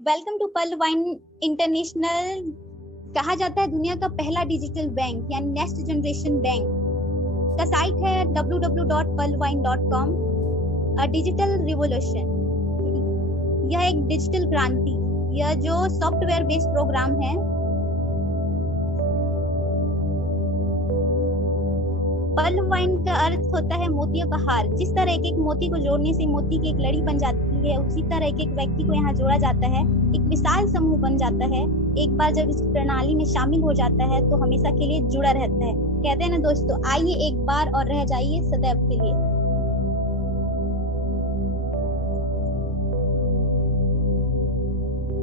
Welcome to Pearl Wine international. कहा जाता है दुनिया का पहला डिजिटल बैंक यानी नेक्स्ट जनरेशन बैंक। का साइट है www.pearlwine.com। डिजिटल रिवोल्यूशन, यह एक डिजिटल क्रांति, यह जो सॉफ्टवेयर बेस्ड प्रोग्राम है। पर्ल वाइन का अर्थ होता है मोतियों का हार। जिस तरह एक एक मोती को जोड़ने से मोती की एक लड़ी बन जाती है, उसी तरह एक एक व्यक्ति को यहाँ जोड़ा जाता है, एक विशाल समूह बन जाता है। एक बार जब इस प्रणाली में शामिल हो जाता है तो हमेशा के लिए जुड़ा रहता है। कहते हैं ना दोस्तों, आइए एक बार और रह जाइए सदैव के लिए।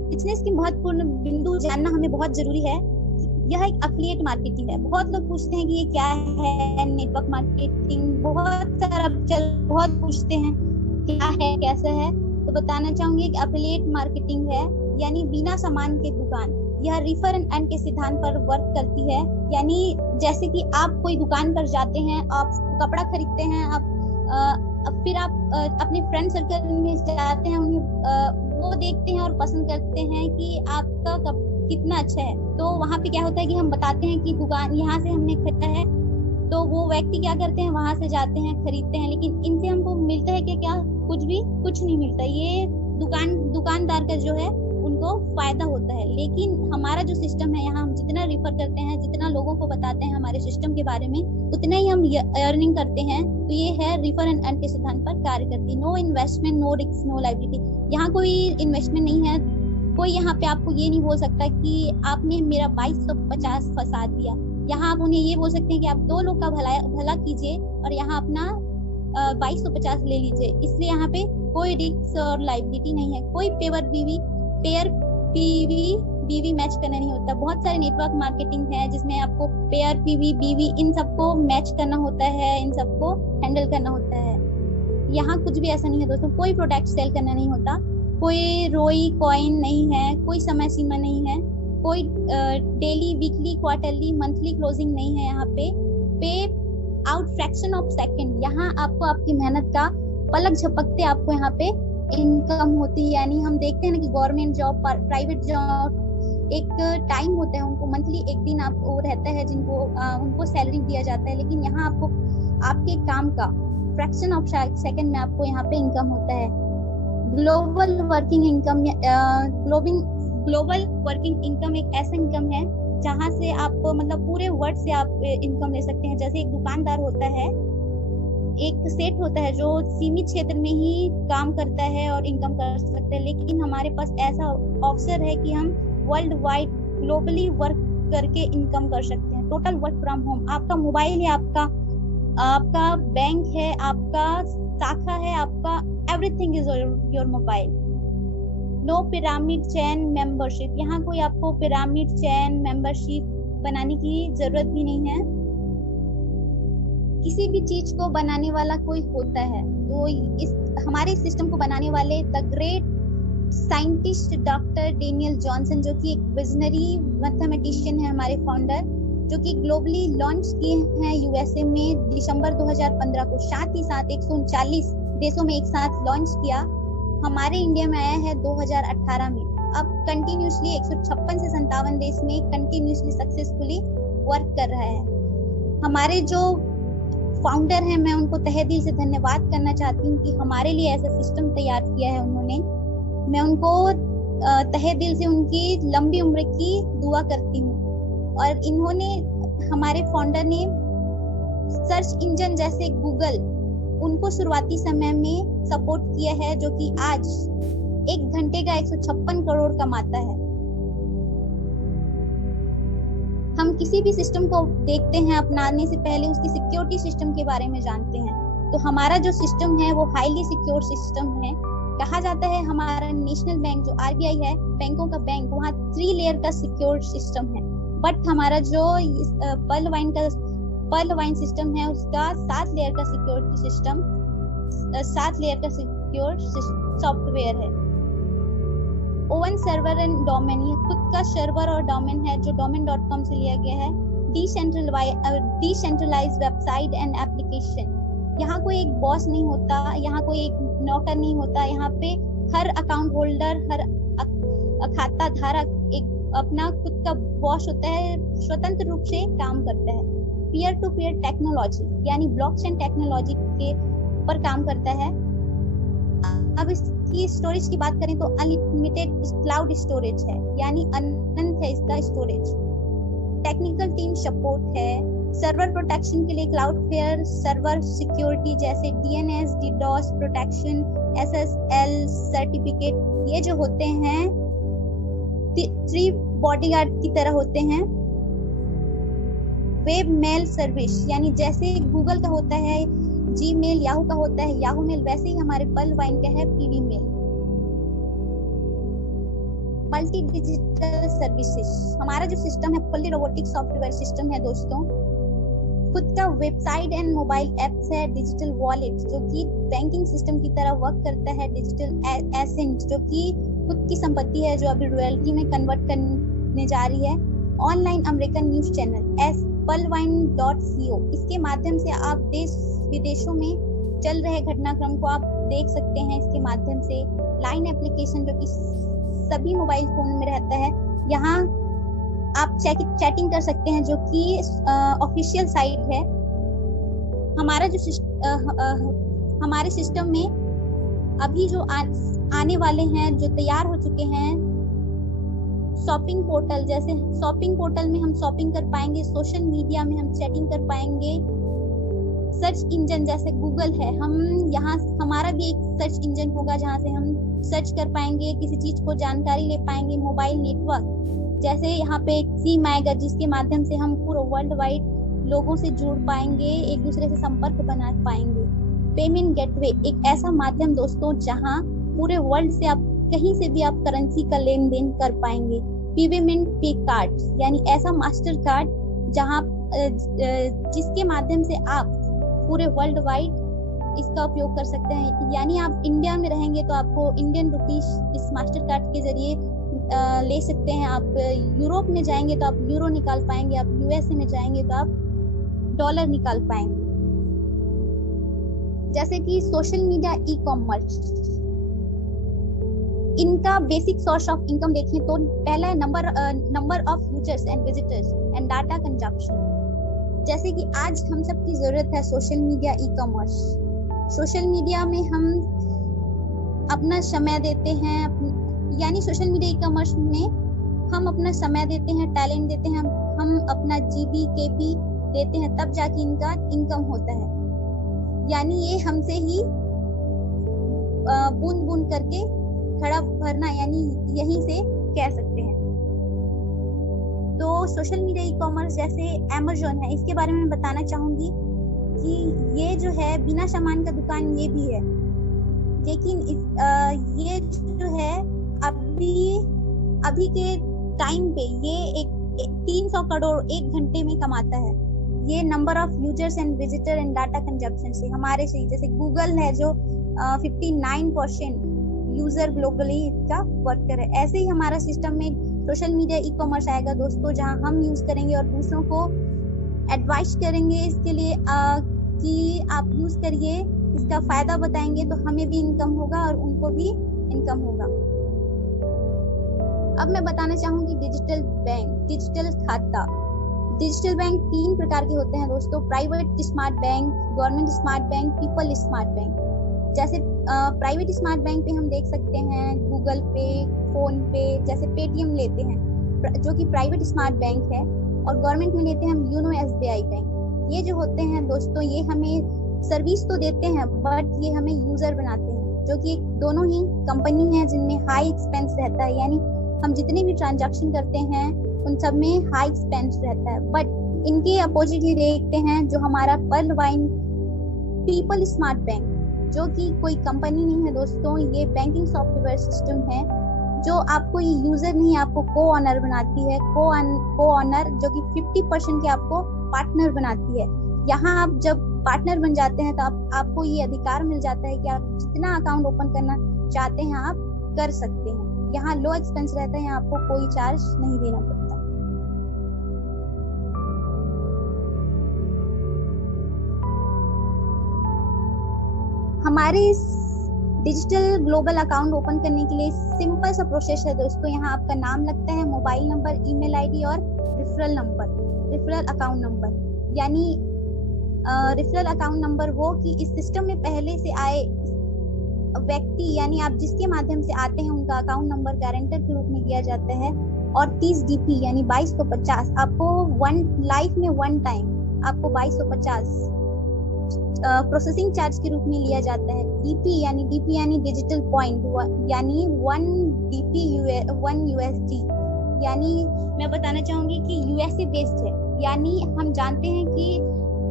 बिजनेस की महत्वपूर्ण बिंदु जानना हमें बहुत जरूरी है। यह एक एफिलिएट मार्केटिंग है। बहुत लोग पूछते हैं कि ये क्या है, नेटवर्क मार्केटिंग, बहुत पूछते हैं क्या है, कैसे है। तो बताना चाहूंगी कि एफिलिएट मार्केटिंग है यानी बिना सामान के दुकान। यह रिफर एंड अर्न के सिद्धांत पर वर्क करती है। यानी जैसे कि आप कोई दुकान पर जाते हैं, आप कपड़ा खरीदते हैं, फिर आप अपने फ्रेंड सर्कल में जाते हैं, उन्हें वो देखते हैं और पसंद करते हैं कि आपका कितना अच्छा है। तो वहाँ पे क्या होता है कि हम बताते हैं कि दुकान यहाँ से हमने खरीदा है, तो वो व्यक्ति क्या करते हैं, वहां से जाते हैं, खरीदते हैं। लेकिन इनसे हमको मिलता है कि क्या? कुछ नहीं मिलता। ये दुकानदार का जो है उनको फायदा होता है। लेकिन हमारा जो सिस्टम है, यहाँ हम जितना रिफर करते हैं, जितना लोगों को बताते हैं हमारे सिस्टम के बारे में, उतना ही हम अर्निंग करते हैं। तो ये है रिफर एंड अर्न के सिद्धांत पर कार्य करती है। No investment, no risk, no liability. यहाँ कोई इन्वेस्टमेंट नहीं है। कोई यहाँ पे आपको ये नहीं बोल सकता कि आपने मेरा 2250 फंसा दिया। यहाँ आप उन्हें ये बोल सकते हैं कि आप 2 लोग का भला कीजिए और यहाँ अपना 2250 ले लीजिए। इसलिए यहाँ पे कोई रिस्क और लायबिलिटी नहीं है। कोई पेयर पीवी मैच करना नहीं होता। बहुत सारे नेटवर्क मार्केटिंग है जिसमें आपको पेयर पीवी इन सबको मैच करना होता है, इन सबको हैंडल करना होता है। यहाँ कुछ भी ऐसा नहीं है दोस्तों। कोई प्रोडक्ट सेल करना नहीं होता, कोई रोई कॉइन नहीं है, कोई समय सीमा नहीं है, कोई daily, weekly, quarterly, monthly closing नहीं है। यहाँ पे आउट फ्रैक्शन ऑफ सेकंड, यहाँ आपको आपकी मेहनत का पलक झपकते आपको यहाँ पे इनकम होती है। यानी हम देखते हैं ना कि गवर्नमेंट जॉब, प्राइवेट जॉब, एक टाइम होता है उनको, मंथली एक दिन आपको रहता है जिनको उनको सैलरी दिया जाता है। लेकिन यहाँ आपको आपके काम का फ्रैक्शन ऑफ सेकंड में आपको यहाँ पे इनकम होता है। ग्लोबल वर्किंग इनकम एक ऐसा इनकम है जहाँ से आप मतलब पूरे वर्ल्ड से आप इनकम ले सकते हैं। जैसे एक दुकानदार होता है, एक सेट होता है जो सीमित क्षेत्र में ही काम करता है और इनकम कर सकता है। लेकिन हमारे पास ऐसा अवसर है कि हम वर्ल्ड वाइड ग्लोबली वर्क करके इनकम कर सकते हैं। Total work from home. आपका मोबाइल है, आपका बैंक है, आपका शाखा है, आपका everything is your mobile. No pyramid chain membership. यहाँ कोई आपको पिरामिड चेन मेंबरशिप बनाने की जरूरत भी नहीं है। किसी भी चीज को बनाने वाला कोई होता है, तो इस हमारे सिस्टम को बनाने वाले the great scientist doctor Daniel Johnson, जो कि एक विजनरी मैथमेटिशियन है, हमारे फाउंडर, जो कि ग्लोबली लॉन्च किए हैं यूएसए में दिसंबर 2015 को। साथ ही साथ 139 देशों में एक साथ लॉन्च किया। हमारे इंडिया में आया है 2018 में। अब कंटिन्यूसली 156 से 57 देश में कंटिन्यूसली सक्सेसफुली वर्क कर रहा है। हमारे जो फाउंडर हैं, मैं उनको तहे दिल से धन्यवाद करना चाहती हूँ कि हमारे लिए ऐसा सिस्टम तैयार किया है उन्होंने। मैं उनको तहे दिल से उनकी लंबी उम्र की दुआ करती हूँ। और इन्होंने, हमारे फाउंडर ने सर्च इंजन जैसे गूगल, उनको शुरुआती समय में सपोर्ट किया है, जो कि आज 1 घंटे का 156 करोड़ कमाता है। हम किसी भी सिस्टम को देखते हैं, अपनाने से पहले उसकी सिक्योरिटी सिस्टम के बारे में जानते हैं। तो हमारा जो सिस्टम है वो हाईली सिक्योर सिस्टम है। कहा जाता है हमारा नेशनल बैंक जो आरबीआई है, बैंकों का बैंक, वहाँ 3 लेयर का सिक्योर सिस्टम है। बट हमारा जो पर्ल वाइन सिस्टम है, उसका 7 लेयर का सिक्योरिटी सिस्टम, 7 लेयर का सिक्योर सॉफ्टवेयर है। ओवन सर्वर एंड डोमेन, ये खुद का सर्वर और डोमेन है जो domain.com से लिया गया है। Decentralised website and application. यहाँ कोई एक बॉस नहीं होता, यहाँ कोई एक नौकर नहीं होता। यहाँ पे हर अकाउंट होल्डर, खाता धारक एक अपना खुद का बॉस होता है, स्वतंत्र रूप से काम करता है। पीयर टू पीयर टेक्नोलॉजी यानी ब्लॉकचेन टेक्नोलॉजी के पर काम करता है। अब इसकी स्टोरेज की बात करें तो अनलिमिटेड क्लाउड स्टोरेज है, यानी अनंत है इसका स्टोरेज। टेक्निकल टीम सपोर्ट है, सर्वर प्रोटेक्शन के लिए क्लाउडफ्लेयर सर्वर सिक्योरिटी जैसे DNS, DDoS protection, SSL certificate, ये जो होते हैं 3 बॉडीगार्ड की तरह होते हैं। वेब मेल सर्विस यानी जैसे गूगल का होता है जीमेल, याहू का होता है याहू मेल, वैसे ही हमारे पर्लवाइन का है PV mail. Multi digital services, हमारा जो सिस्टम है फुल्ली रोबोटिक सॉफ्टवेयर सिस्टम है दोस्तों। खुद का वेबसाइट एंड मोबाइल एप्स है, डिजिटल वॉलेट जो कि बैंकिंग सिस्टम की तरह वर्क करता है, डिजिटल एसेंट जो कि खुद की संपत्ति है जो अभी रॉयल्टी में कन्वर्ट करने जा रही है। ऑनलाइन अमेरिकन न्यूज चैनल पर्लवाइन.co, इसके माध्यम से आप देश विदेशों में चल रहे घटनाक्रम को आप देख सकते हैं इसके माध्यम से। लाइन एप्लीकेशन जो कि सभी मोबाइल फोन में रहता है, यहाँ आप चैटिंग कर सकते हैं जो कि ऑफिशियल साइट है। हमारा जो हमारे सिस्टम में अभी जो आने वाले हैं, जो तैयार हो चुके हैं, शॉपिंग पोर्टल, जैसे शॉपिंग पोर्टल में हम शॉपिंग कर पाएंगे, सोशल मीडिया में हम चैटिंग कर पाएंगे, सर्च इंजन जैसे गूगल है, हम यहाँ हमारा भी एक सर्च इंजन होगा जहाँ से हम सर्च कर पाएंगे, किसी चीज को जानकारी ले पाएंगे। मोबाइल नेटवर्क जैसे यहाँ पे एक सिम आएगा जिसके माध्यम से हम पूरा वर्ल्ड वाइड लोगों से जुड़ पाएंगे, एक दूसरे से संपर्क बना पाएंगे। पेमेंट गेटवे एक ऐसा माध्यम दोस्तों जहाँ पूरे वर्ल्ड से आप कहीं से भी आप करेंसी का लेन देन कर पाएंगे। पेमेंट पे कार्ड यानी ऐसा मास्टर कार्ड जहाँ जिसके माध्यम से आप पूरे वर्ल्ड वाइड इसका उपयोग कर सकते हैं। यानी आप इंडिया में रहेंगे तो आपको इंडियन रुपीस इस मास्टर कार्ड के जरिए ले सकते हैं। आप यूरोप में जाएंगे तो आप यूरो निकाल पाएंगे, आप यूएसए में जाएंगे तो आप डॉलर निकाल पाएंगे। जैसे कि सोशल मीडिया, ई कॉमर्स, इनका बेसिक सोर्स ऑफ इनकम देखें तो पहला है number of users and visitors and data consumption. जैसे कि आज हम सब की जरूरत है social media, e commerce. Social media में हम अपना समय देते हैं, यानी सोशल मीडिया ई कॉमर्स में हम अपना समय देते हैं, टैलेंट देते हैं, हम अपना जीबी केबी देते हैं, तब जाके इनका इनकम होता है। यानी ये हमसे ही बूंद बूंद करके खड़ा भरना, यानी यहीं से कह सकते हैं। तो सोशल मीडिया ई कॉमर्स जैसे अमेज़न है, इसके बारे में बताना चाहूंगी कि ये जो है बिना सामान का दुकान ये भी है, लेकिन ये जो है अभी के टाइम पे ये एक 300 करोड़ एक घंटे में कमाता है। ये number of users and visitor and data consumption से हमारे से, जैसे गूगल है जो 59% यूजर ग्लोबली इसका वर्कर है, ऐसे ही हमारा सिस्टम में सोशल मीडिया ई कॉमर्स आएगा दोस्तों, जहां हम यूज करेंगे और दूसरों को एडवाइस करेंगे इसके लिए कि आप यूज करिए, इसका फायदा बताएंगे तो हमें भी इनकम होगा और उनको भी इनकम होगा। अब मैं बताना चाहूंगी डिजिटल बैंक, डिजिटल खाता। डिजिटल बैंक 3 प्रकार के होते हैं दोस्तों, private smart bank, government smart bank, people smart bank. जैसे प्राइवेट स्मार्ट बैंक पे हम देख सकते हैं गूगल पे, फोन पे, जैसे पेटीएम लेते हैं जो कि प्राइवेट स्मार्ट बैंक है, और गवर्नमेंट में लेते हैं हम यूनो एसबीआई बैंक। ये जो होते हैं दोस्तों ये हमें सर्विस तो देते हैं बट ये हमें यूजर बनाते हैं, जो कि दोनों ही कंपनी है जिनमें हाई एक्सपेंस रहता है, यानी हम जितने भी ट्रांजैक्शन करते हैं उन सब में हाई एक्सपेंस रहता है। बट इनके अपोजिट ही देखते हैं जो हमारा पर्लवाइन पीपल स्मार्ट बैंक, जो कि कोई कंपनी नहीं है दोस्तों, ये बैंकिंग सॉफ्टवेयर सिस्टम है जो आपको ये यूजर नहीं आपको को ऑनर बनाती है, को ऑनर जो कि 50% के आपको पार्टनर बनाती है। यहाँ आप जब पार्टनर बन जाते हैं तो आपको ये अधिकार मिल जाता है कि आप जितना अकाउंट ओपन करना चाहते हैं आप कर सकते हैं। यहाँ लो एक्सपेंस रहता है, यहाँ आपको कोई चार्ज नहीं देना पड़ता। हमारे इस डिजिटल ग्लोबल अकाउंट ओपन करने के लिए सिंपल सा प्रोसेस है दोस्तों। यहाँ आपका नाम लगता है, मोबाइल नंबर, ईमेल आईडी और referral number, referral account number. यानी रेफरल अकाउंट नंबर वो कि इस सिस्टम में पहले से आए व्यक्ति, यानी आप जिसके माध्यम से आते हैं उनका अकाउंट नंबर गारंटर के रूप में दिया जाता है। और 30 डीपी यानी 2250 आपको वन लाइफ में वन टाइम आपको 2250 प्रोसेसिंग चार्ज के रूप में लिया जाता है। डीपी यानी डिजिटल पॉइंट, यानी 1 डीपी 1 यूएसडी। यानी मैं बताना चाहूंगी कि यूएसए बेस्ड है। यानी हम जानते हैं कि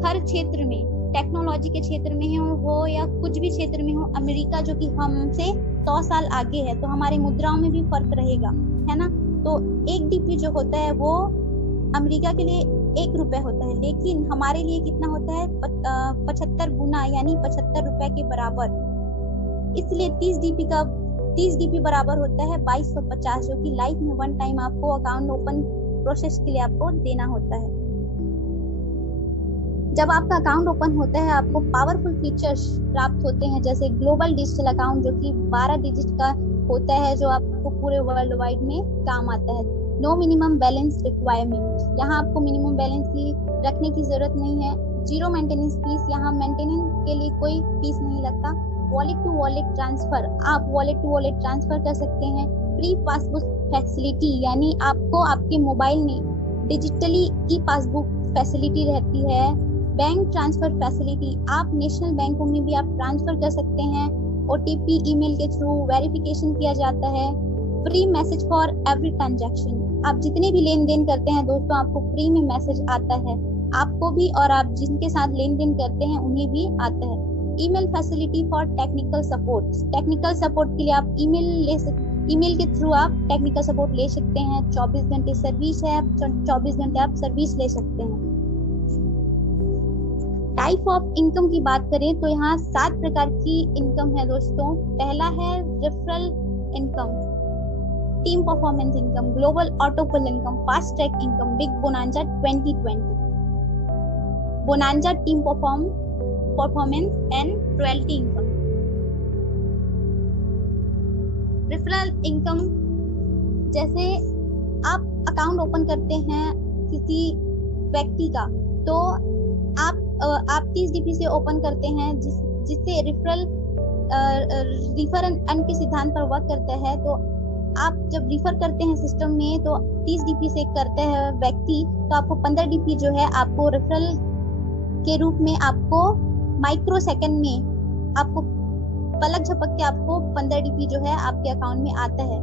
हर क्षेत्र में, टेक्नोलॉजी के क्षेत्र में हो या कुछ भी क्षेत्र में हो, अमेरिका जो कि हमसे 100 साल आगे है, तो हमारी मुद्राओं में भी फर्क रहेगा, है ना। तो 1 डीपी जो होता है वो अमेरिका के लिए 1 रुपए होता है, लेकिन हमारे लिए कितना होता है 75 गुना, यानी 75 रुपए के बराबर। इसलिए 30 डीपी बराबर होता है 2250, जो कि लाइफ में वन टाइम आपको अकाउंट ओपन प्रोसेस के लिए आपको देना होता है। जब आपका अकाउंट ओपन होता है आपको पावरफुल फीचर्स प्राप्त होते हैं, जैसे ग्लोबल डिजिटल अकाउंट जो कि 12 डिजिट का होता है, जो आपको पूरे वर्ल्ड वाइड में काम आता है। नो मिनिमम बैलेंस रिक्वायरमेंट, यहाँ आपको मिनिमम बैलेंस की रखने की जरूरत नहीं है। 0 मेंटेनेंस फीस, यहाँ मेंटेनेंस के लिए कोई फीस नहीं लगता। वॉलेट टू वॉलेट ट्रांसफर, आप वॉलेट टू वॉलेट ट्रांसफर कर सकते हैं। फ्री पासबुक फैसिलिटी, यानी आपको आपके मोबाइल में डिजिटली ई पासबुक फैसिलिटी रहती है। बैंक ट्रांसफर फैसिलिटी, आप नेशनल बैंकों में भी आप ट्रांसफर कर सकते हैं। ओटीपी ईमेल के थ्रू वेरिफिकेशन किया जाता है। Free message for every transaction, आप जितने भी लेन देन करते हैं दोस्तों आपको फ्री में मैसेज आता है, आपको भी और आप जिनके साथ लेन देन करते हैं उन्हें भी आता है। Email facility for technical support, technical support के लिए आप ईमेल के थ्रू आप टेक्निकल सपोर्ट ले सकते हैं। 24 घंटे सर्विस है, 24 घंटे आप सर्विस ले सकते हैं। टाइप ऑफ इनकम की बात करें तो यहाँ 7 प्रकार की इनकम है दोस्तों। पहला है referral income, team performance income, global auto pool income, fast track income, big bonanza 2020, bonanza team performance and royalty income. Referral income, जैसे आप अकाउंट ओपन करते हैं किसी व्यक्ति का, तो आप 30 डीपी से ओपन करते हैं, जिससे रिफर एंड के सिद्धांत पर वर्क करता है। तो आप जब रिफर करते हैं सिस्टम में तो 30 डीपी से करते हैं व्यक्ति, तो आपको 15 डीपी जो है आपको रेफरल के रूप में आपको माइक्रो सेकंड में आपको पलक झपक के आपको 15 डीपी जो है आपके अकाउंट में आता है।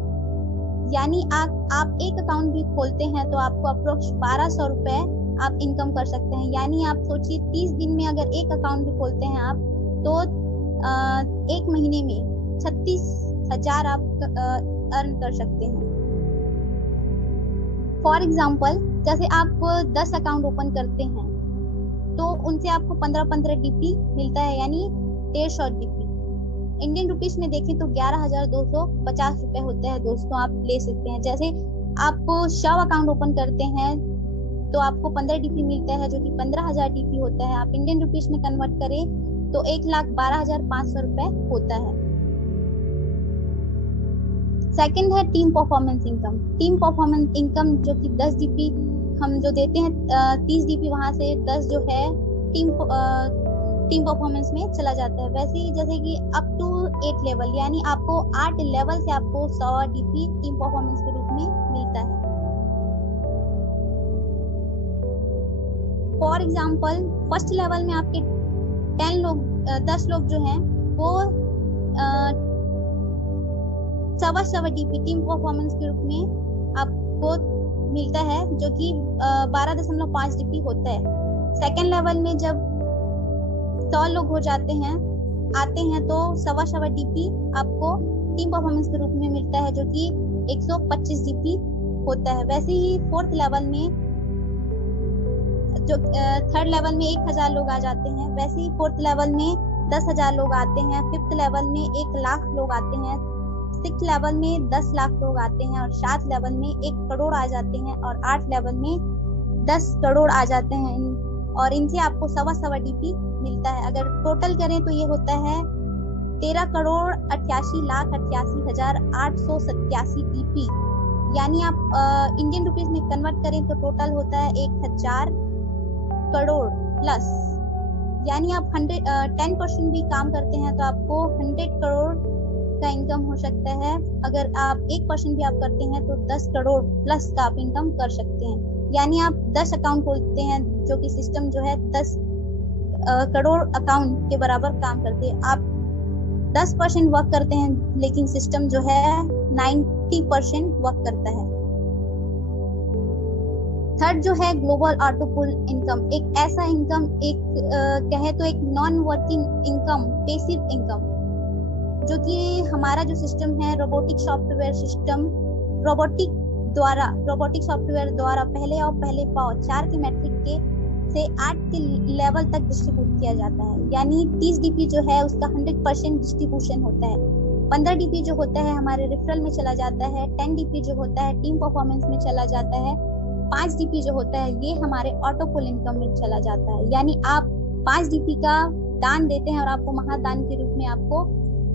यानी आप एक अकाउंट भी खोलते हैं तो आपको अप्रोक्स 1200 रुपए आप इनकम कर सकते हैं। यानी आप सोचिए 30 दिन में अगर एक अकाउंट भी खोलते हैं आप, तो एक महीने में 36,000 आप अर्न कर सकते हैं। फॉर एग्जाम्पल, जैसे आप 10 अकाउंट ओपन करते हैं तो उनसे आपको 15 डीपी मिलता है, यानी 150 डीपी। इंडियन रुपीस में देखें तो 11,250 रुपए होते हैं दोस्तों, आप ले सकते हैं। जैसे आप 100 अकाउंट ओपन करते हैं तो आपको 15 डीपी मिलता है, जो कि 15,000 डीपी होता है। आप इंडियन रुपीस में कन्वर्ट करें तो 1,12,500 रुपए होता है। सेकंड है team performance income. Team performance income जो कि 10 डीपी हम जो देते हैं, 30 डीपी वहां से 10 जो है टीम परफॉर्मेंस में चला जाता है। वैसे ही जैसे कि अप टू 8 लेवल, यानी आपको 8 लेवल से आपको 100 डीपी टीम परफॉर्मेंस के रूप में मिलता है। फॉर एग्जाम्पल, फर्स्ट लेवल में आपके 10 लोग जो हैं वो 1.25 डीपी टीम परफॉर्मेंस के रूप में आपको मिलता है, जो कि 12.5 डीपी होता है। सेकेंड लेवल में जब 100 लोग हो जाते हैं आते हैं तो 1.25 डीपी आपको टीम परफॉर्मेंस के रूप में मिलता है, जो कि 125 डीपी होता है। वैसे ही फोर्थ लेवल में जो थर्ड लेवल में 1000 लोग आ जाते हैं, वैसे ही फोर्थ लेवल में 10,000 लोग आते हैं। फिफ्थ लेवल में 1 लाख लोग आते हैं। सिक्स लेवल में 10 लाख लोग आते हैं और 7 लेवल में 1 करोड़ आ जाते हैं और 8 लेवल में 10 करोड़ आ जाते हैं और इनसे आपको 1.25 डीपी मिलता है। अगर टोटल करें तो ये होता है 13,88,88,887 DP, यानी आप इंडियन रुपीज में कन्वर्ट करें तो टोटल होता है 1,000 करोड़ प्लस। यानी आप 10% भी काम करते हैं तो आपको 100 करोड़ का इनकम हो सकता है। अगर आप 1% भी आप करते हैं तो 10 करोड़ प्लस का आप इनकम कर सकते हैं। यानी आप 10 अकाउंट खोलते हैं जो कि सिस्टम जो है 10 करोड़ अकाउंट के बराबर काम करते हैं। आप 10% वर्क करते हैं लेकिन सिस्टम जो है 90% वर्क करता है। थर्ड जो है ग्लोबल ऑटो पुल इनकम, एक ऐसा इनकम, एक कहे तो एक non working income, passive income, जो कि हमारा जो सिस्टम है robotic software system, robotic software द्वारा पहले और पहले पाव 4 के मैट्रिक के से 8 के लेवल तक डिस्ट्रीब्यूट किया जाता है। यानी 30 डीपी जो है उसका 100% डिस्ट्रीब्यूशन होता है। 15 डीपी जो होता है हमारे रेफरल में चला जाता है। 10 डीपी जो होता है टीम परफॉर्मेंस में चला जाता है। 5 डीपी जो होता है ये हमारे ऑटो पुल इनकम में चला जाता है। यानी आप 5 डीपी का दान देते हैं और आपको महादान के रूप में आपको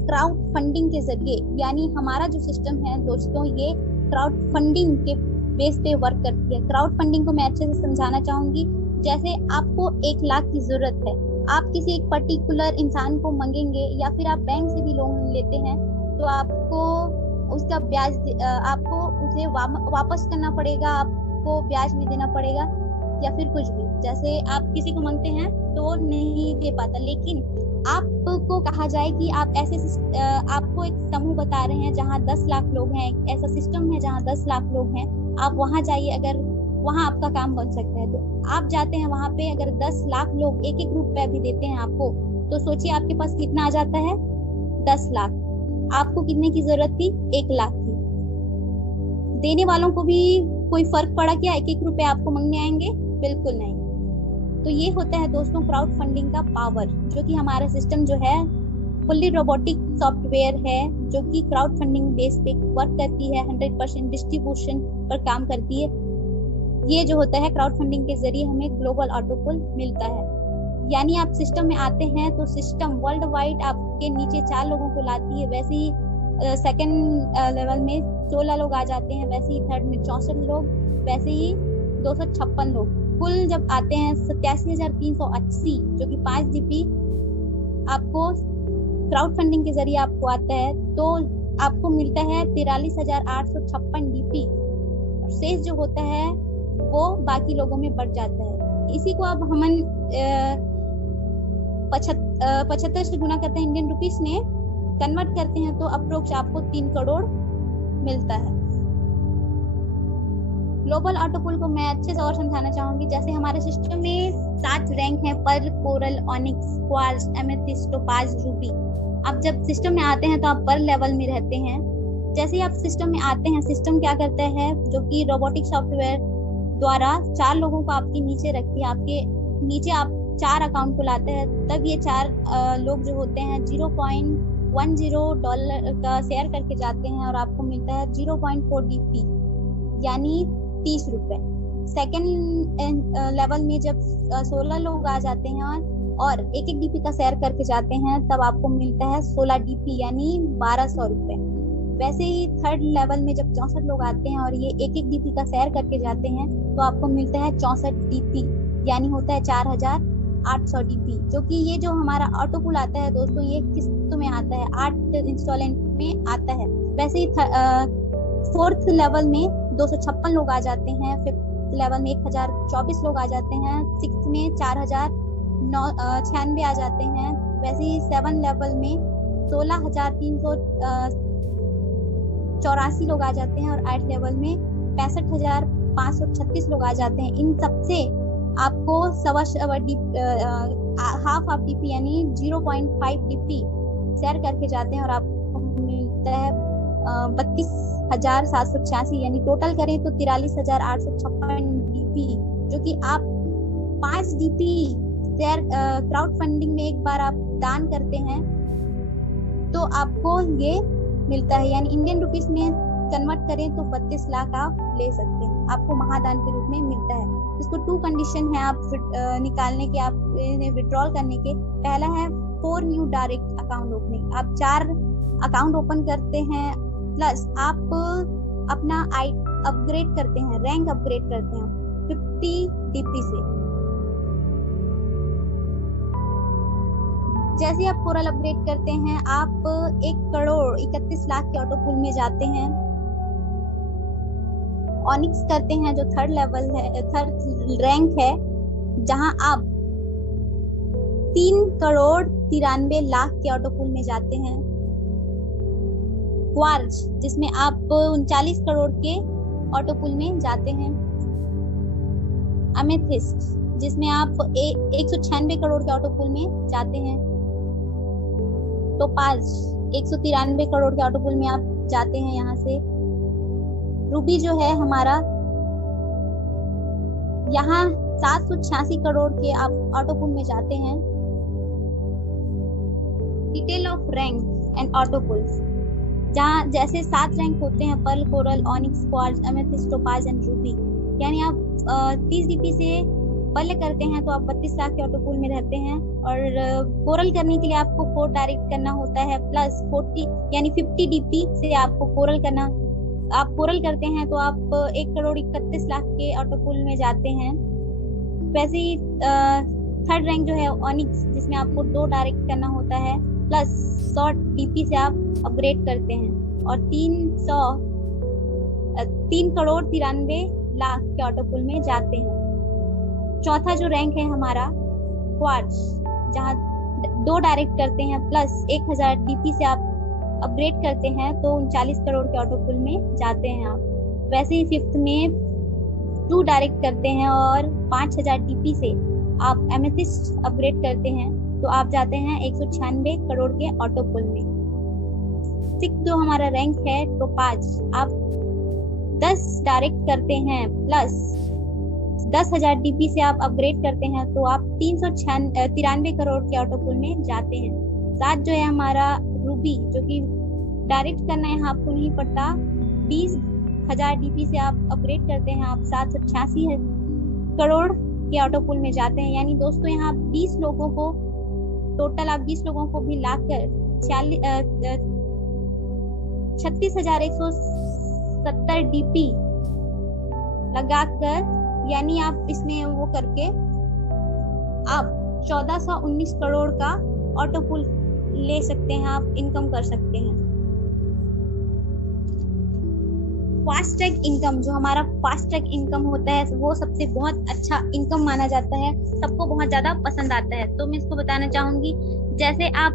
क्राउड फंडिंग के जरिए, यानी हमारा जो सिस्टम है दोस्तों ये क्राउड फंडिंग के बेस पे वर्क करती है। क्राउड फंडिंग को मैं अच्छे से समझाना चाहूंगी। जैसे आपको 1 लाख की जरूरत है, आप किसी एक पर्टिकुलर इंसान को मांगेंगे या फिर आप बैंक से भी लोन लेते हैं तो आपको उसका ब्याज आपको उसे वापस करना पड़ेगा, आपको ब्याज में देना पड़ेगा या फिर कुछ भी। जैसे आप किसी को मांगते हैं तो नहीं दे पाता, लेकिन आपको कहा जाए कि आप ऐसे आपको एक समूह बता रहे हैं जहाँ 10 लाख लोग हैं, ऐसा सिस्टम है जहाँ 10 लाख लोग हैं, आप वहाँ जाइए, अगर वहाँ आपका काम बन सकता है तो आप जाते हैं वहाँ पे। अगर 10 लाख लोग एक रुपया भी देते हैं आपको तो सोचिए आपके पास कितना आ जाता है, 10 लाख। आपको कितने की जरूरत थी, 1 लाख की। देने वालों को भी कोई फर्क पड़ा क्या, 1 रुपया आपको मांगने आएंगे? बिल्कुल नहीं। तो ये होता है दोस्तों क्राउड फंडिंग का पावर, जो कि हमारा सिस्टम जो है फुल्ली रोबोटिक सॉफ्टवेयर है जो कि क्राउड फंडिंग बेस पे वर्क करती है, 100% डिस्ट्रीब्यूशन पर काम करती है। ये जो होता है क्राउड फंडिंग के जरिए हमें ग्लोबल ऑटो पुल मिलता है। यानी आप सिस्टम में आते हैं तो सिस्टम वर्ल्ड वाइड आपके नीचे 4 लोगों को लाती है। वैसे ही सेकंड लेवल में 16 लोग आ जाते हैं, वैसे ही थर्ड में 64 लोग, वैसे ही 256 लोग। कुल जब आते हैं 87,380 जो कि 5 डीपी आपको क्राउड फंडिंग के जरिए आपको आता है, तो आपको मिलता है 43,856 डीपी। शेष जो होता है वो बाकी लोगों में बढ़ जाता है। इसी को अब हम 75 से गुना करते हैं इंडियन रुपीस में, कन्वर्ट करते हैं तो अप्रोक्स आपको 3 करोड़ मिलता है। ग्लोबल ऑटो पुल को मैं अच्छे से और समझाना चाहूंगी। जैसे हमारे सिस्टम में 7 रैंक हैं, pearl, coral, onyx, quartz, amethyst, topaz, ruby. आप जब सिस्टम में आते हैं तो आप पर्ल लेवल में रहते हैं। जैसे ही आप सिस्टम में आते हैं, सिस्टम क्या करता है, जो कि रोबोटिक सॉफ्टवेयर द्वारा 4 लोगों को आपके नीचे रखती है, आपके नीचे आप 4 अकाउंट खुलाते हैं, तब ये 4 लोग जो होते हैं $0.10 का शेयर करके जाते हैं और आपको मिलता है 0.4 डीपी, यानी 30 रुपए। सेकेंड लेवल में जब 16 लोग आ जाते हैं और 1 डीपी का शेयर करके जाते हैं तब आपको मिलता है 16 डीपी, यानी 1200 रुपए। वैसे ही थर्ड लेवल में जब 64 लोग आते हैं और ये 1 डीपी का शेयर करके जाते हैं तो आपको मिलता है 64 डीपी, यानी होता है 4800 डीपी। जो कि ये जो हमारा ऑटो पुल आता है दोस्तों, ये किस्त में आता है, 8 इंस्टॉलमेंट में आता है। वैसे ही फोर्थ लेवल में 256 लोग आ जाते हैं, फिफ्थ लेवल में 1024 लोग आ जाते हैं, सिक्स में 4096 आ जाते हैं। वैसे ही 7 लेवल में 16,384 लोग आ जाते हैं और 8 लेवल में 65,536 लोग आ जाते हैं। इन सबसे आपको हाफ ऑफ डीपी यानी 0.5 डीपी शेयर करके जाते हैं और आपको मिलता है 32,786, यानी टोटल करें तो 43,856 डीपी, जो कि आप 5 डीपी शेयर क्राउड फंडिंग में एक बार आप दान करते हैं तो आपको ये मिलता है। यानी इंडियन रुपीस में कन्वर्ट करें तो 32 लाख आप ले सकते हैं, आपको महादान के रूप में मिलता है। इसको 2 कंडीशन है आप निकालने के, आप विड्रॉल करने के। पहला है 4 न्यू डायरेक्ट अकाउंट ओपनिंग, आप 4 अकाउंट ओपन करते हैं, प्लस आप अपना अपग्रेड करते हैं, रैंक अपग्रेड करते हैं 50 डीपी से। जैसे आप कोरल अपग्रेड करते हैं, आप 1,31,00,000 के ऑटो पुल में जाते हैं। ऑनिक्स करते हैं जो थर्ड रैंक है, जहां आप 3,93,00,000 के ऑटो पुल में जाते हैं। क्वार्ज जिसमें आप 39 करोड़ के ऑटो पुल में जाते हैं। अमेथिस्ट जिसमें आप 196 करोड़ के ऑटो पुल में जाते हैं। टोपाज 193 करोड़ के ऑटो पुल में आप जाते हैं यहाँ से। रूबी जो है हमारा, यहाँ 786 करोड़ के आप ऑटो पुल में जाते हैं। Detail of rank and auto pools, जहाँ जैसे 7 रैंक होते हैं, pearl, coral, onyx, quartz, amethyst, topaz and ruby. यानी आप 30 डीपी से पर्ल करते हैं तो आप 32 लाख के ऑटो पुल में रहते हैं। और कोरल करने के लिए आपको 4 डायरेक्ट करना होता है, प्लस 40 यानी 50 डीपी से आपको कोरल करना। आप कोरल करते हैं तो आप 1,31,00,000 के ऑटो पुल में जाते हैं। वैसे ही थर्ड रैंक जो है ऑनिक्स, जिसमें आपको 2 डायरेक्ट करना होता है, प्लस 100 डीपी से आप अपग्रेड करते हैं और 3,93,00,000 के ऑटो पुल में जाते हैं। चौथा जो रैंक है हमारा क्वार्ट्ज, जहाँ 2 डायरेक्ट करते हैं, प्लस 1000 डीपी से आप अपग्रेड करते हैं तो 39 करोड़ के ऑटो पुल में जाते हैं आप। वैसे ही फिफ्थ में 2 डायरेक्ट करते हैं और 5000 डीपी से आप एमेथिस्ट अपग्रेड करते हैं तो आप जाते हैं 196 करोड़ के ऑटो पुल में। सिक्स जो हमारा रैंक है टोपाज, आप 10 डायरेक्ट करते हैं, प्लस 10,000 डीपी से आप अपग्रेड करते हैं तो आप 393 करोड़ के ऑटो पुल में जाते हैं। 7 जो है हमारा रूबी, जो कि डायरेक्ट करना है आपको नहीं पड़ता, 20,000 डीपी से आप अपग्रेड करते हैं, आप 786 करोड़ के ऑटो पुल में जाते हैं। यानी दोस्तों यहाँ 20 लोगों को टोटल, आप 20 लोगों को भी लाकर 36,170 डीपी लगाकर, यानी आप इसमें वो करके आप 1419 करोड़ का ऑटो पुल ले सकते हैं, आप इनकम कर सकते हैं। फास्ट ट्रैक इनकम, जो हमारा फास्ट ट्रैक इनकम होता है वो सबसे बहुत अच्छा इनकम माना जाता है, सबको बहुत ज्यादा पसंद आता है। तो मैं इसको बताना चाहूंगी, जैसे आप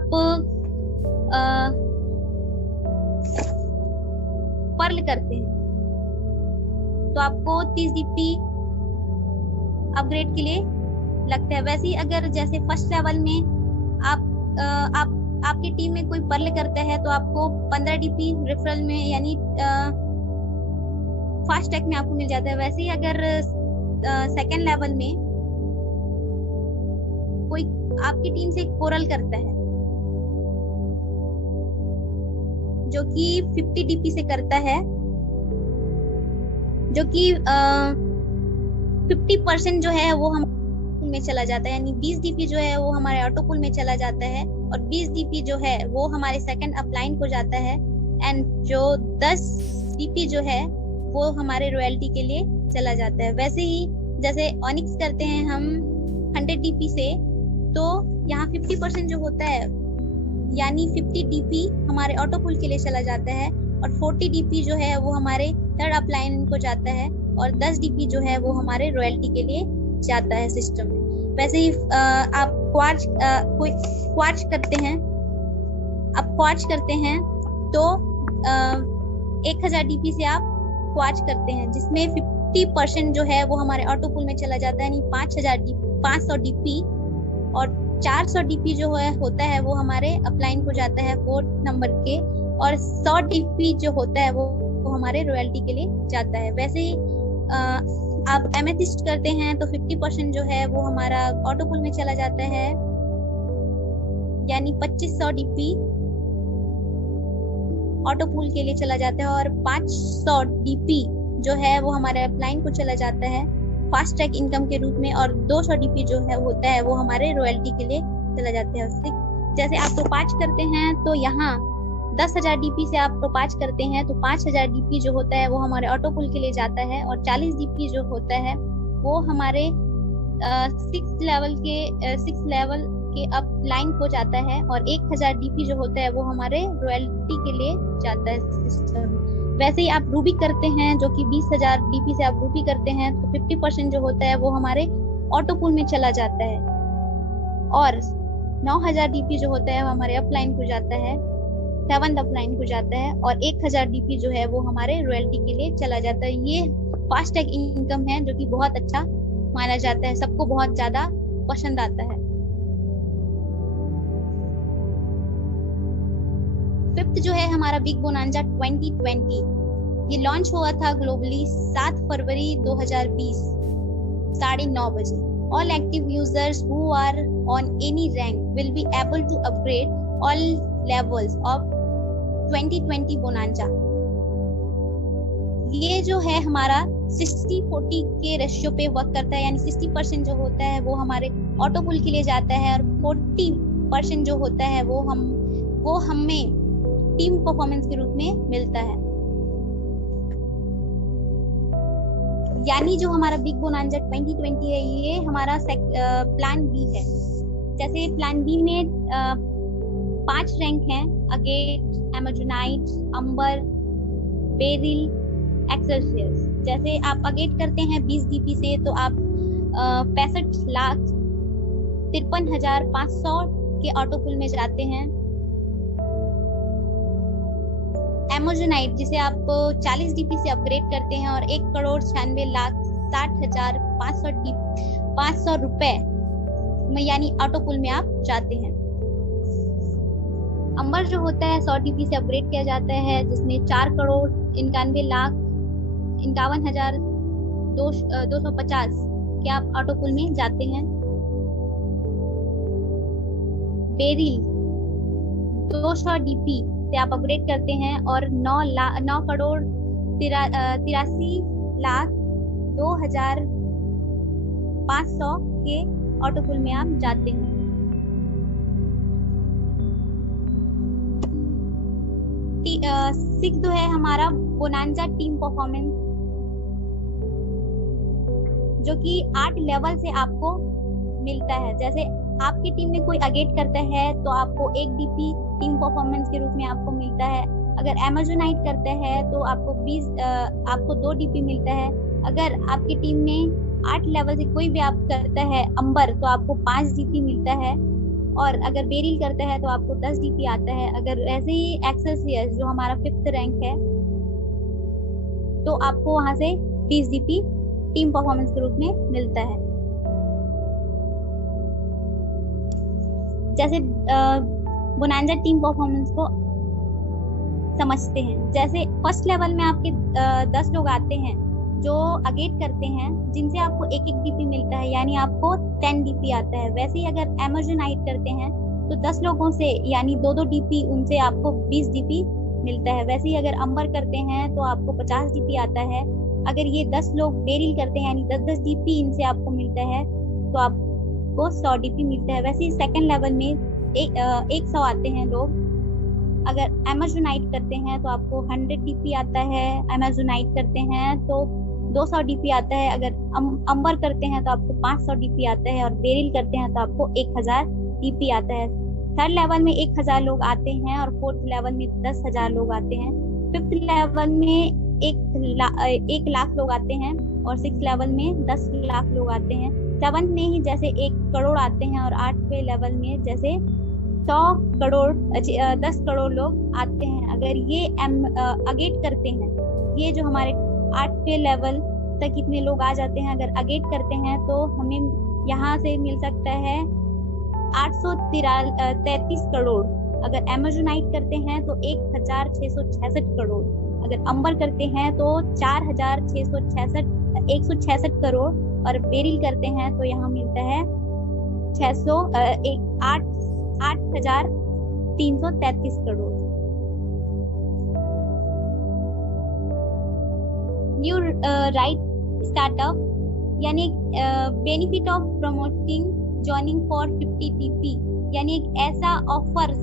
पर्ल करते हैं तो आपको 30 डीपी अपग्रेड के लिए लगता है। वैसे ही अगर जैसे फर्स्ट लेवल में आपकी टीम में कोई पर्ल करता है तो आपको 15 डीपी रेफरल में यानी फास्ट ट्रैक में आपको मिल जाता है। वैसे ही अगर सेकंड लेवल में कोई आपकी टीम से कोरल करता है जो कि 50 डीपी से करता है, जो कि 50% जो है वो हम में चला जाता है, यानी 20 डीपी जो है वो हमारे ऑटो पुल में चला जाता है और 20 डीपी जो है वो हमारे सेकंड अपलाइन को जाता है, एंड जो 10 डीपी जो है वो हमारे रॉयल्टी के लिए चला जाता है। वैसे ही जैसे ऑनिक्स करते हैं हम 100 डीपी से, तो यहाँ 50% जो होता है यानी 50 डीपी हमारे ऑटो पुल के लिए चला जाता है और 40 डीपी जो है वो हमारे थर्ड अपलाइन को जाता है और 10 डीपी जो है वो हमारे रॉयल्टी के लिए जाता है सिस्टम में। वैसे ही आप क्वार्ट्ज करते हैं, आप क्वार्ट्ज करते हैं तो 1000 डीपी से आप क्वार्ट्ज करते हैं, जिसमें 50% जो है वो हमारे ऑटो पुल में चला जाता है, यानी 500 डीपी और 400 डीपी जो है होता है वो हमारे अपलाइन को जाता है 4th नंबर के, और 100 डीपी जो होता है वो हमारे रॉयल्टी के लिए जाता है। वैसे ही आप एमेथिस्ट करते हैं तो 50% जो है वो हमारा ऑटो पुल में चला जाता है, यानी 2500 डीपी ऑटो पुल के लिए चला जाता है और 500 डीपी जो है वो हमारे अपलाइन को चला जाता है फास्ट ट्रैक इनकम के रूप में, और 200 डीपी जो है होता है वो हमारे रॉयल्टी के लिए चला जाता है। जैसे आप टोपाज करते हैं तो यहाँ 10,000 डीपी से आप टोपाज करते हैं तो 5,000 डीपी जो होता है वो हमारे ऑटो पुल के लिए जाता है, और 40 डीपी जो होता है वो हमारे 6 लेवल के अप लाइन को जाता है, और 1,000 डीपी जो होता है वो हमारे रॉयल्टी के लिए जाता है सिस्टम। वैसे ही आप रूबी करते हैं जो कि 20,000 डीपी से आप रूबी करते हैं तो 50% जो होता है वो हमारे ऑटो पुल में चला जाता है, और 9,000 डीपी जो होता है वो हमारे अपलाइन को जाता है, 7th अपलाइन को जाता है, और 1,000 डीपी जो है वो हमारे रॉयल्टी के लिए चला जाता है। ये फास्टैग इनकम है जो कि बहुत अच्छा माना जाता है, सबको बहुत ज्यादा पसंद आता है। फिफ्थ जो है हमारा बिग बोनांजा 2020, ये लॉन्च हुआ था ग्लोबली 7 फरवरी 2020 9:30 बजे। All active users who are on any rank will be able to upgrade all levels of 2020 bonanza. ये जो है हमारा 60-40 के रेशियो पे वर्क करता है, यानी 60% जो होता है वो हमारे ऑटो पुल के लिए जाता है, और 40% जो होता है वो हमें टीम परफॉर्मेंस के रूप में मिलता है। यानी जो हमारा बिग बोनांजा 2020 है ये हमारा प्लान बी है। जैसे प्लान बी में 5 रैंक हैं, अगेट, एमेजोनाइट, अंबर, बेरिल, एक्सेल्सियस। जैसे आप अगेट करते हैं 20 डीपी से तो आप 65,53,500 के ऑटो पुल में जाते हैं। एमेजोनाइट जिसे आप 40 डीपी से अपग्रेड करते हैं और 1,96,60,500 रुपए में यानी ऑटो पुल में आप जाते हैं। अंबर जो होता है 100 डीपी से अपग्रेड किया जाता है, जिसमें 4,91,51,250 के आप ऑटो पुल में जाते हैं। बेरिल 200 डीपी से आप अपग्रेड करते हैं और 9,83,02,500 के ऑटो पुल में आप जाते हैं। सिक्स जो है हमारा बोनांजा टीम परफॉर्मेंस, जो कि 8 लेवल से आपको मिलता है। जैसे आपकी टीम में कोई अगेट करता है तो आपको 1 डीपी टीम परफॉर्मेंस के रूप में आपको मिलता है। अगर एमेजोनाइट करता है तो आपको 2 डीपी मिलता है। अगर आपकी टीम में 8 लेवल से कोई भी आप करता है अंबर तो आपको 5 डीपी मिलता है, और अगर बेरिल करता है तो आपको 10 डीपी आता है। अगर ऐसे ही एक्सेल्सियस जो हमारा 5th रैंक है तो आपको वहां से 20 डीपी टीम परफॉर्मेंस के रूप में मिलता है। जैसे बोनांजा टीम परफॉर्मेंस को समझते हैं। जैसे फर्स्ट लेवल में आपके 10 लोग आते हैं जो अगेट करते हैं, जिनसे आपको 1-1 डीपी मिलता है, यानी आपको 10 डीपी आता है। वैसे ही अगर एमेजोनाइट करते हैं तो 10 लोगों से यानी 2-2 डीपी, उनसे आपको 20 डीपी मिलता है। वैसे ही अगर अंबर करते हैं तो आपको 50 डीपी आता है। अगर ये 10 लोग बेरिल करते हैं यानी 10-10 डीपी इनसे आपको मिलता है तो आपको 100 डीपी मिलता है। वैसे ही सेकंड लेवल में 100 आते हैं लोग। अगर एमेजोनाइट करते हैं तो आपको 100 डीपी आता है, एमेजोनाइट करते हैं तो 200 डीपी आता है। अगर अंबर करते हैं तो आपको 500 डीपी आता है, और बेरिल करते हैं तो आपको 1000 डीपी आता है। थर्ड लेवल में 1000 लोग आते हैं, और फोर्थ लेवल में 10,000 लोग आते हैं। फिफ्थ लेवल में 1 लाख लोग आते हैं, और 6 लेवल में 10 लाख लोग आते हैं। 7th में ही जैसे 1 करोड़ आते हैं, और 8वें लेवल में जैसे 10 करोड़ लोग आते हैं। अगर ये अगेट करते हैं, ये जो हमारे 8वें लेवल तक कितने लोग आ जाते हैं, अगर अगेट करते हैं तो हमें यहाँ से मिल सकता है 833 करोड़। अगर एमेजोनाइट करते हैं तो 1,666 करोड़। अगर अंबर करते हैं तो 4,166 करोड़, और बेरिल करते हैं तो यहाँ मिलता है 8,333 करोड़। न्यू राइट स्टार्टअप यानी benefit of promoting joining for 50 DP यानी एक ऐसा ऑफर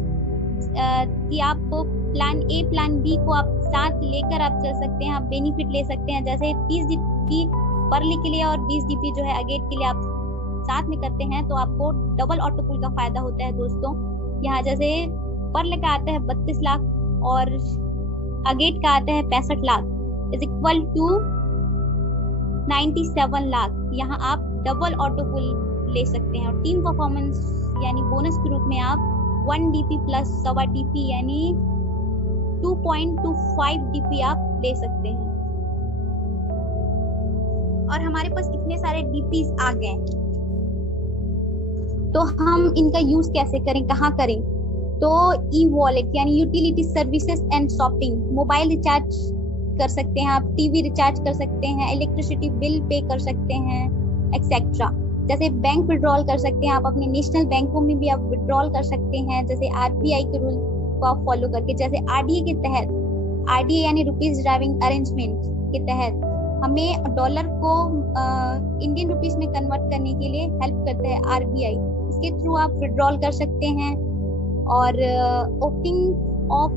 कि आप प्लान ए प्लान बी को आप साथ लेकर आप चल सकते हैं, आप बेनिफिट ले सकते हैं। जैसे 30 DP पर्ल के लिए और 20 DP जो है अगेट के लिए आप साथ में करते हैं तो आपको डबल ऑटो पुल का फायदा होता है दोस्तों। यहाँ जैसे पर्ल का आता है 32 लाख और अगेट का आता है 65 lakh is equal to 97 lakh. यहाँ आप डबल ऑटो पुल ले सकते हैं और टीम परफॉर्मेंस यानी बोनस के रूप में आप 1 DP प्लस 1.25 DP यानी 2.25 DP आप ले सकते हैं। और हमारे पास इतने सारे DPs आ गए तो हम इनका यूज कैसे करें, कहाँ करें? तो ई वॉलेट यानी utility services and shopping, mobile recharge कर सकते हैं आप, टीवी रिचार्ज कर सकते हैं, इलेक्ट्रिसिटी बिल पे कर सकते हैं एक्सेट्रा। जैसे बैंक विड्रॉल कर सकते हैं आप, अपने नेशनल बैंकों में भी आप विड्रॉल कर सकते हैं जैसे RBI के रूल को आप फॉलो करके। जैसे RDA के तहत, RDA यानी रुपीज ड्राइविंग अरेंजमेंट के तहत हमें डॉलर को इंडियन रुपीस में कन्वर्ट करने के लिए हेल्प करता है RBI। इसके थ्रू आप विड्रॉल कर सकते हैं। और ओपनिंग ऑफ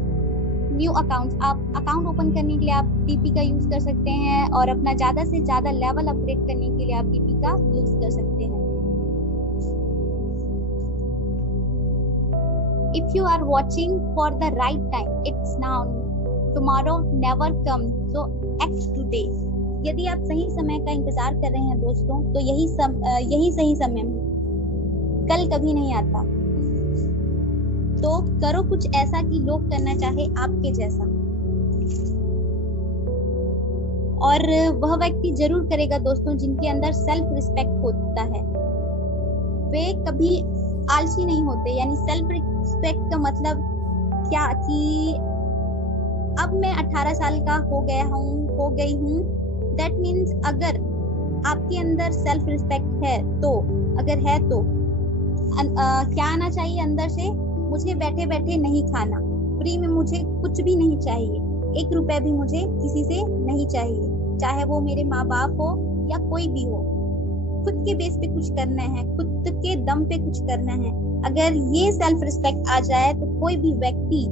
न्यू अकाउंट्स, आप अकाउंट ओपन करने के लिए आप DP का यूज कर सकते हैं और अपना ज्यादा से ज्यादा लेवल अपग्रेड करने के लिए आप DP का यूज कर सकते हैं। If you are watching for the right time, it's now. Tomorrow never comes, so act today. यदि आप सही समय का इंतजार कर रहे हैं दोस्तों तो यही सही समय है, कल कभी नहीं आता। तो करो कुछ ऐसा कि लोग करना चाहे आपके जैसा, और वह व्यक्ति जरूर करेगा दोस्तों जिनके अंदर सेल्फ रिस्पेक्ट होता है। वे कभी आलसी नहीं होते। यानी सेल्फ रिस्पेक्ट का मतलब क्या कि अब मैं 18 साल का हो गई हूँ, दैट मीन्स अगर आपके अंदर सेल्फ रिस्पेक्ट है तो क्या आना चाहिए अंदर से? मुझे बैठे बैठे नहीं खाना, फ्री में मुझे कुछ भी नहीं चाहिए, 1 रुपए भी मुझे किसी से नहीं चाहिए, चाहे वो मेरे माँ बाप हो या कोई भी हो। खुद के बेस पे कुछ करना है, खुद के दम पे कुछ करना है। अगर ये सेल्फ रिस्पेक्ट आ जाए तो कोई भी व्यक्ति,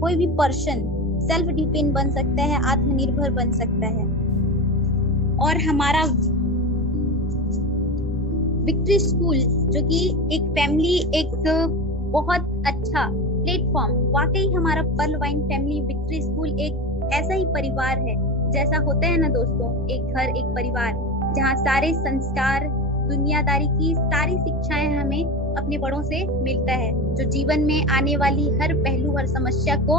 कोई भी पर्सन सेल्फ डिपेंड बन सकता है, आत्मनिर्भर बन सकता है। और हमारा विक्ट्री स्कूल जो कि एक फैमिली, एक बहुत अच्छा प्लेटफॉर्म, वाकई हमारा Pearl Wine family victory school एक ऐसा ही परिवार है जैसा होता है ना दोस्तों, एक घर, एक परिवार, जहाँ सारे संस्कार, दुनियादारी की सारी शिक्षाएं हमें अपने बड़ों से मिलता है, जो जीवन में आने वाली हर पहलू, हर समस्या को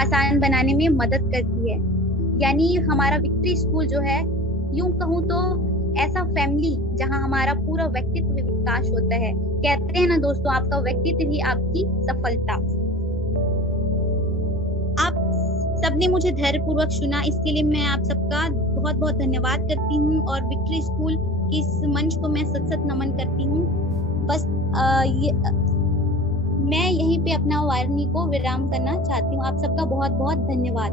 आसान बनाने में मदद करती है। यानी हमारा विक्ट्री स्कूल जो है, यूं कहूँ तो ऐसा फैमिली जहां हमारा पूरा व्यक्तित्व विकास होता है। कहते हैं ना दोस्तों, आपका व्यक्तित्व ही आपकी सफलता। आप सबने मुझे धैर्यपूर्वक सुना, इसके लिए मैं आप सबका बहुत बहुत धन्यवाद करती हूँ और विक्ट्री स्कूल की इस मंच को मैं सत नमन करती हूँ। बस मैं यहीं पे अपना वार्ता को विराम करना चाहती हूँ। आप सबका बहुत बहुत धन्यवाद।